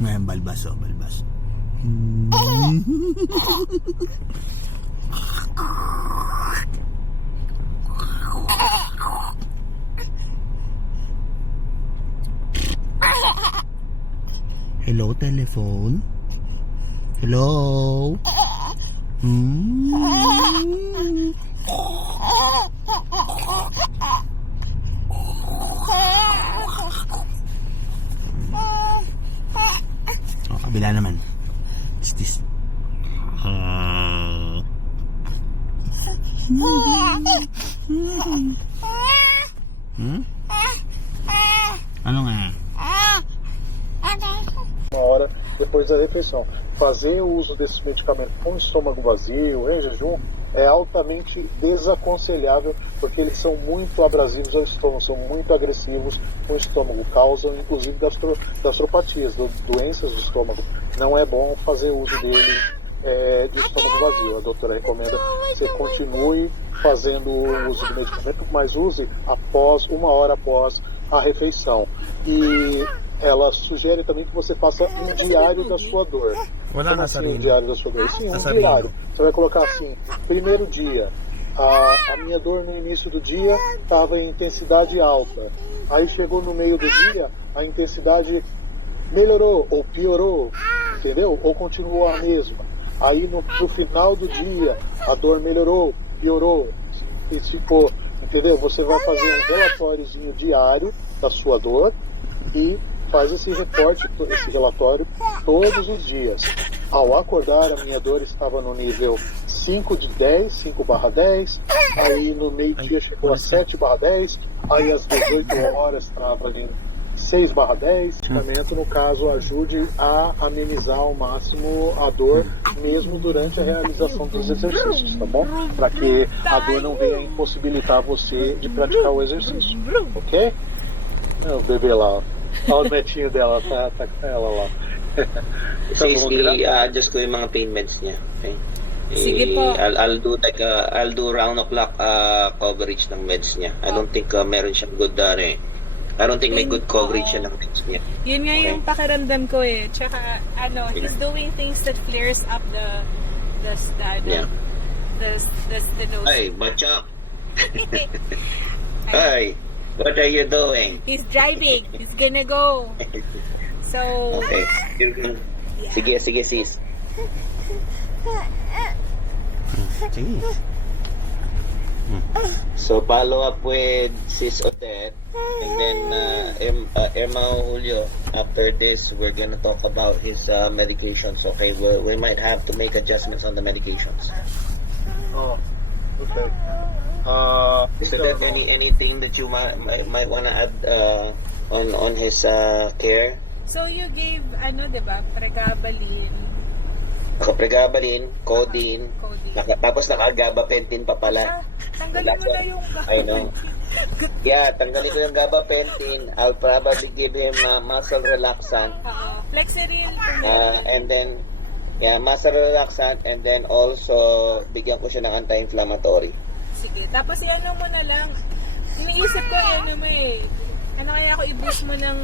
Ngayon, balbas, oh, balbas. Hello, telephone? Hello? Oh, kabila naman. What's this? Ano nga? Uma hora depois da refeição. Fazer o uso desses medicamentos com o estômago vazio, em jejum, é altamente desaconselhável, porque eles são muito abrasivos ao estômago, são muito agressivos com o estômago, causam inclusive gastropatias, doenças do estômago. Não é bom fazer uso dele de estômago vazio. A doutora recomenda que você continue fazendo o uso do medicamento, mas use uma hora após a refeição. E ela sugere também que você faça um diário da sua dor. Como assim um diário da sua dor? Sim, um diário. Você vai colocar assim, primeiro dia, a minha dor no início do dia estava em intensidade alta. Aí chegou no meio do dia, a intensidade melhorou ou piorou, entendeu? Ou continuou a mesma. Aí no final do dia, a dor melhorou, piorou, ficou, entendeu? Você vai fazer um relatóriozinho diário da sua dor e faz esse reporte, esse relatório todos os dias. Ao acordar, a minha dor estava no nível 5 de 10, 5/10, aí no meio-dia chegou a 7/10, aí às 18 horas estava em 6/10. O medicamento, no caso, ajude a amenizar ao máximo a dor, mesmo durante a realização dos exercícios, tá bom? Para que a dor não venha impossibilitar você de praticar o exercício, ok? O bebê lá, olha o netinho dela, tá com ela lá. Sis, i-adjust ko yung mga pain meds niya. Okay? Sige po. I'll do round the clock coverage ng meds niya. I don't think meron siyang good I don't think may good coverage siya ng meds niya. Yun nga yung pakiramdam ko eh. Tsaka he's doing things that flares up the nose. Hey, Bachak! Hey, what are you doing? He's driving. He's gonna go. So, Okay. Sige, sis. Sige. So, follow up with Sis Odette. And then, Irma Julio, after this, we're gonna talk about his medications, okay? We might have to make adjustments on the medications. Oh, okay. Is there anything that you might want to add on his care? so you gave, diba, pregabalin. Naka-pregabalin, codeine, Codeine. tapos naka-gabapentin pa pala. Tanggalin mo na yung I know. Yeah, tanggalin ko yung gabapentin. I'll probably give him muscle relaxant. Flexeril. And then, muscle relaxant, and then also, bigyan ko siya ng anti-inflammatory. Sige. Tapos mo na lang. Iniisip ko ano kaya ako i-boost mo ng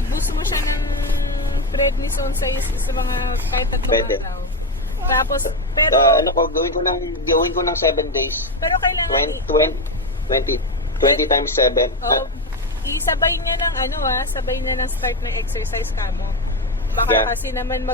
i-boost mo siya ng prednisone sa mga kahit 3 Pwede. araw. Tapos, pero gawin ko ng 7 days. pero kailangan 20 times 7. isabay niya ng sabay na ng start ng exercise ka mo. Baka Yeah. kasi naman